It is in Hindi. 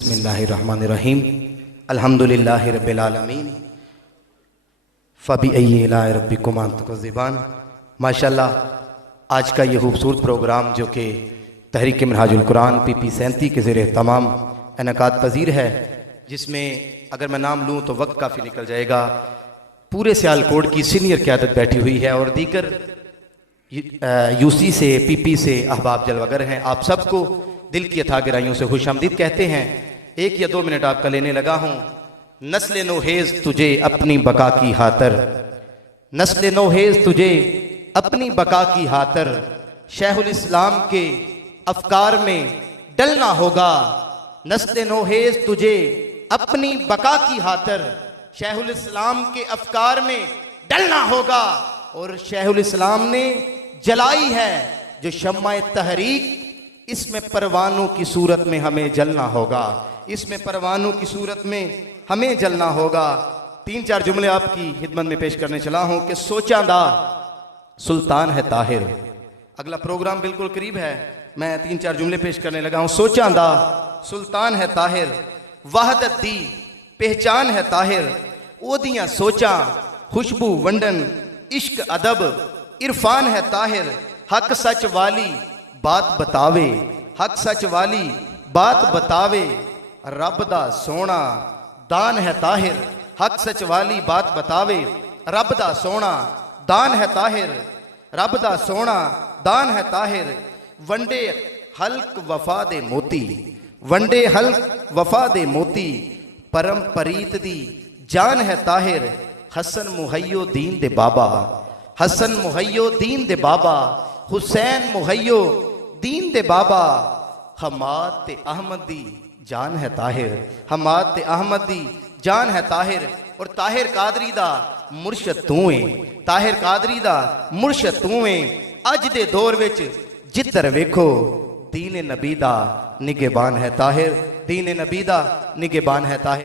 बिस्मिल्लाहिर्रहमानिर्रहीम अल्हम्दुलिल्लाहि रब्बिल आलमीन फ़बिअय्यि आलाइ रब्बिकुमा तुकज़्ज़िबान। माशाअल्लाह आज का ये खूबसूरत प्रोग्राम जो कि तहरीक मिनहाजुल कुरान PP 37 के ज़ेर तमाम इनेकाद पजीर है, जिसमें अगर मैं नाम लूँ तो वक्त काफ़ी निकल जाएगा। पूरे सियालकोट की सीनियर क़यादत बैठी हुई है और दीगर UC से PP से अहबाब जलवागर हैं। आप सबको दिल की अथाह गहराइयों से खुशामदीद कहते हैं। 1 या 2 मिनट आपका लेने लगा हूँ। नस्ल नोहेज तुझे अपनी बका की खातर, नस्ल नोहेज तुझे अपनी बका की खातर शेखुल इस्लाम के अफकार में डलना होगा। नस्ल नोहेज तुझे अपनी बका की खातर शेखुल इस्लाम के अफकार में डलना होगा। और शेखुल इस्लाम ने जलाई है जो शम्मा तहरीक, इसमें परवानों की सूरत में हमें जलना होगा। इसमें परवानों की सूरत में हमें जलना होगा। 3-4 जुमले आपकी खिदमत में पेश करने चला हूं कि सोचांदा सुल्तान है ताहिर। अगला प्रोग्राम बिल्कुल करीब है, मैं 3-4 जुमले पेश करने लगा हूं। सोचांदा सुल्तान है ताहिर, वहदत दी पहचान है ताहिर। ओदियां सोचा खुशबू वंडन, इश्क अदब इरफान है ताहिर। हक सच वाली बात बतावे, हक सच वाली बात बतावे। रब दा सोना दान है ताहिर, हक सच वाली बात बतावे। रब दा सोना दान है ताहिर, रब दा सोना दान है ताहिर। वंडे हल्क वफा दे मोती, वंडे हल्क वफा दे मोती। परम परीत दी जान है ताहिर। हसन मुहैयो दीन दे बाबा, हसन मुहैयो दीन दे बाबा। हुसैन मुहैयो दीन दे बाबा। हमाद ते अहमदी जान है ताहिर, हमाद ते अहमदी जान है ताहिर। और ताहिर कादरी दा मुर्शद तू है, ताहिर कादरी दा मुर्शद तू है। अज दे दौर विच जिधर वेखो दीन नबी दा निगहबान है ताहिर, दीन नबी दा निगहबान है ताहिर।